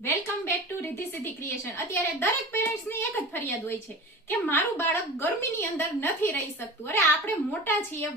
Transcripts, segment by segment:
Welcome back to Riddhi સિદ્ધિ creation. અત્યારે દરેક પેરેન્ટ્સની એક જ ફરિયાદ હોય છે કે મારું બાળક ગરમીની અંદર નથી રહી શકતું. અરે આપણે મોટા છીએ,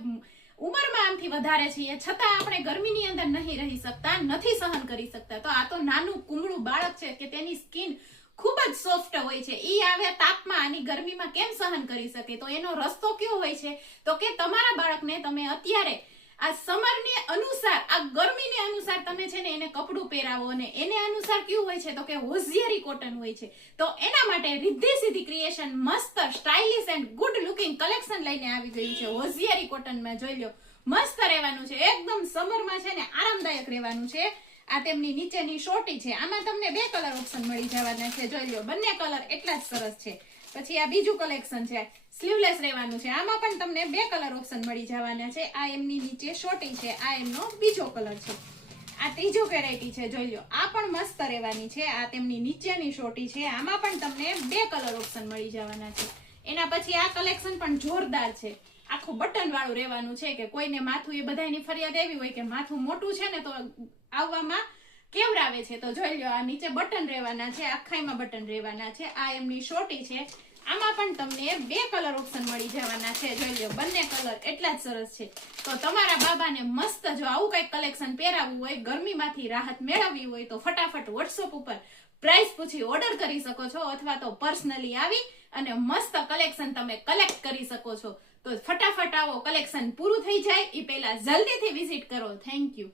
ઉંમરમાં આમથી વધારે છીએ, છતાં આપણે ગરમીની અંદર નહીં રહી શકતા, નથી સહન કરી શકતા. તો આ તો નાનું કુમળું બાળક છે કે તેની સ્કિન ખૂબ જ સોફ્ટ હોય છે. ઈ આવે તાપમાં આની ગરમીમાં કેમ સહન કરી શકે? તો એનો રસ્તો કયો હોય છે? તો કે તમારા બાળકને તમે અત્યારે આ સમરની અનુસાર, આ ગરમીને અનુસાર તમે છે ને એને કપડું પહેરાવો, અને એને અનુસાર કેવું હોય છે? તો કે હોશિયારી કોટન હોય છે. તો એના માટે રિદ્ધિ સિદ્ધિ ક્રિએશન મસ્ત stylish and good looking collection લઈને આવી ગયું છે. હોશિયારી કોટનમાં જોઈ લો, મસ્ત રહેવાનું છે, એકદમ સમરમાં છે ને આરામદાયક રહેવાનું છે. આ તેમની નીચેની શોર્ટી છે, આમાં તમને 2 કલર ઓપ્શન મળી જવાના છે. જોઈ લો, બંને કલર એટલા જ સરસ છે. પછી આ બીજું કલેક્શન છે, સ્લીવલેસ રહેવાનું છે, આમાં પણ તમને 2 કલર ઓપ્શન મળી જવાના છે. આ એમની નીચે શોર્ટી છે, આ એમનો બીજો કલર છે. આ ત્રીજો વેરાયટી છે, જોઈ લો, આ પણ મસ્ત રહેવાની છે. આ તેમની નીચેની શોર્ટી છે, આમાં પણ તમને 2 કલર ઓપ્શન મળી જવાના છે. એના પછી આ કલેક્શન પણ જોરદાર છે, આખું બટન વાળું રહેવાનું છે. કે કોઈને માથું, એ બધાની ફરિયાદ એવી હોય કે માથું મોટું છે ને તો આવવામાં કેવડાવે છે. તો જોઈ લો, આ નીચે બટન રહેવાના છે, આખાઈમાં બટન રહેવાના છે. આ એમની શોર્ટી છે, આમાં પણ તમને 2 કલર ઓપ્શન મળી જવાના છે. જોઈ લો, બંને કલર એટલા જ સરસ છે. તો તમારા બાબાને મસ્ત જો આવું કઈક કલેક્શન પહેરાવવું હોય, ગરમીમાંથી રાહત મેળવવી હોય, તો ફટાફટ વોટ્સઅપ ઉપર પ્રાઇસ પૂછી ઓર્ડર કરી શકો છો, અથવા તો પર્સનલી આવી અને મસ્ત કલેક્શન તમે કલેક્ટ કરી શકો છો. તો ફટાફટ આવો, કલેક્શન પૂરું થઈ જાય એ પહેલા જલ્દીથી વિઝિટ કરો. Thank you.